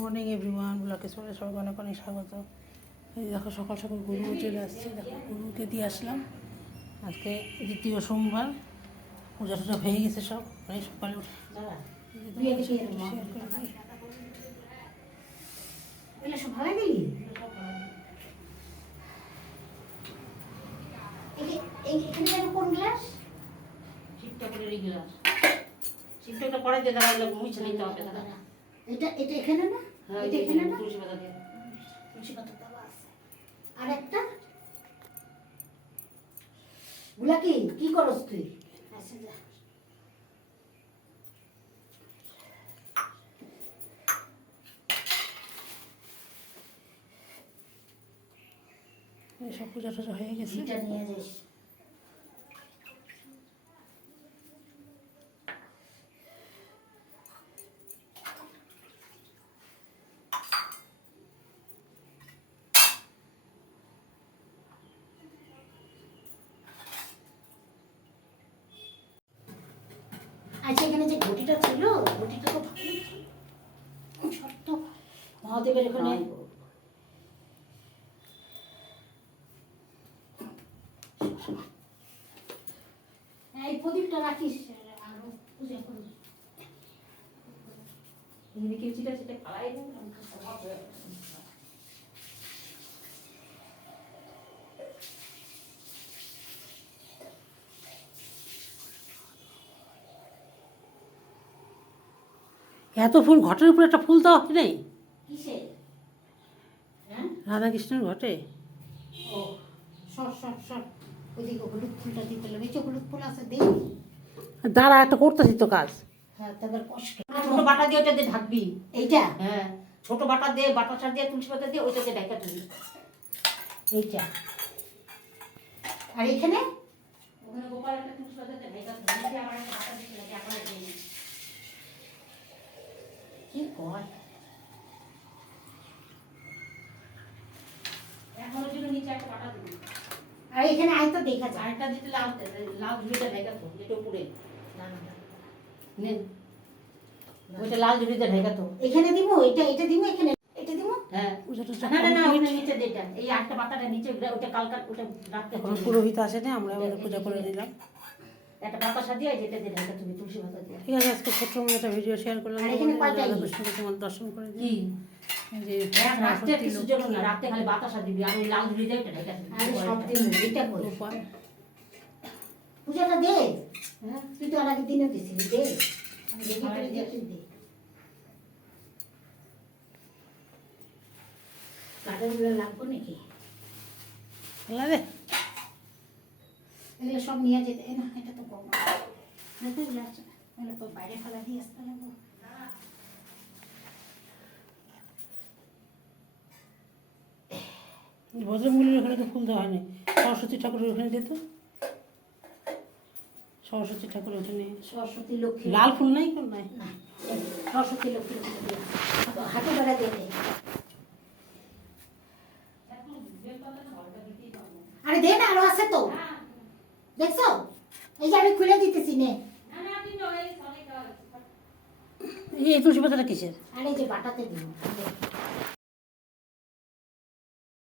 Morning everyone, ব্লগে সবাই অনেক অনেক স্বাগত। এই দেখো সকাল সকাল গরু চলে আসছে, দেখো গরুকে দিয়ে আসলাম। আজকে দ্বিতীয় সোমবার, পূজা টুজা হয়ে গেছে সব, অনেক সকালে উঠে শেয়ার করে দিই। সব ভালো গেলি এখানে কোন গ্লাস? শিবঠাকুরের এই গ্লাস, শিবঠাকুরটা পরে দিয়ে দেওয়া হলে মুছে নিতে হবে। এটা এটা এখানে না? হ্যাঁ, এটা এখানে না? তুলসী পাতা দিয়ে। তুলসী পাতা দেওয়া আছে। আর একটা গুলা কি করস তুই? আচ্ছা যা। সব পূজা টুজা হয়ে গেছে। এটা নিয়ে যাস। আচ্ছা, এখানে যে ঘটিটা ছিল, ঘটিটা তো ভালো ছোট্ট মহাদেবের এখানে। এই প্রদীপটা রাখিস, আরো পূজা করবি। এদিকে চিটা চিটা খালাই দেন। এত ফুল, ঘটের উপরে একটা ফুল দেওয়া হয় নাই? কিসে? হ্যাঁ, রাধাকৃষ্ণের ঘটে। ও সর ওইদিকে হলুদ ফুলটা দিতে হবে। এই যে হলুদ ফুল আছে, দে। দাঁড়া, একটা করতেছি তো কাজ। হ্যাঁ, তারপর কষ্ট। ছোট বাটা দিয়ে ওটা দিয়ে ঢাকবি। এইটা হ্যাঁ, ছোট বাটা দিয়ে, বাতাসা দিয়ে, তুলসী পাতা দিয়ে ওইটা দিয়ে ঢাকা দিবি। এইটা আর এখানে ওখানে গোপাল একটা তুলসী পাতা দিয়ে ঢাকা দিবি। আবার একটা বাটা দিতে লাগে, আবার দিয়ে দিবি। কি কর? এখনো যদি নিচে একটা বাটা দিবি। আর এখানে আয় তো দেখা যায়। আরেকটা দিতে লাল লাল ঝুড়িটা ঢাকা তো, এটা উপরে নেন। ওইটা লাল ঝুড়িতে ঢাকা তো। এখানে দিব, এটা দিব, এখানে এটা দিব। হ্যাঁ, পূজা টুজা না ওইটা নিচে দিটা, এই একটা বাটাটা নিচে ওইটা কালকা ওটা রাখতে এখনো হবে। পুরোহিত আসেনি, আমরা আমাদের পূজা করে নিলাম। একটা বাতাসা দিয়ে যেটা দিয়ে ঢাকা তুমি তুলসী পাতা দিয়ে। ঠিক আছে, আজকে ছোট্ট মতো একটা ভিডিও শেয়ার করলাম। আর এখানে কয়টা রাধাকৃষ্ণকে তোমার দর্শন করে কি দিই। এই যে রাখতে কিছু জন্য না, রাখতে খালি বাতাসা দিবি আর ওই লাল ঝুড়ি দিয়ে ওটা ঢাকা দিবি। আরে সব দিন এটা করি। গোপাল, পূজাটা দে। হ্যাঁ, তুই তো আর আগের দিনও দিছিলি, দে। আমি রেডি করে দিয়ে তুই দে। কাঠেরগুলো লাগবে নাকি? খেলা রে। এগুলো সব নিয়ে যেতে না, এটা তো কম হাতে লাগছে না, তাহলে তো বাইরে ফেলা দিয়ে আসতে লাগবো। ভদ্রমূল্যের ওখানে তো ফুল দেওয়া হয়নি। সরস্বতী ঠাকুরের ওখানে দিত, সরস্বতী ঠাকুরের ওখানে সরস্বতী লক্ষ্মী লাল ফুল নাই, কোন নাই। না, সরস্বতী লক্ষ্মী হাতে বেড়া দিয়ে দে। আরে দে না, আরো আছে তো, দেখছো? এই যে আমি খুলে দিতেছি নে। এই তুলসী পাতাটা কিসের? আরে যে বাটাতে দিন।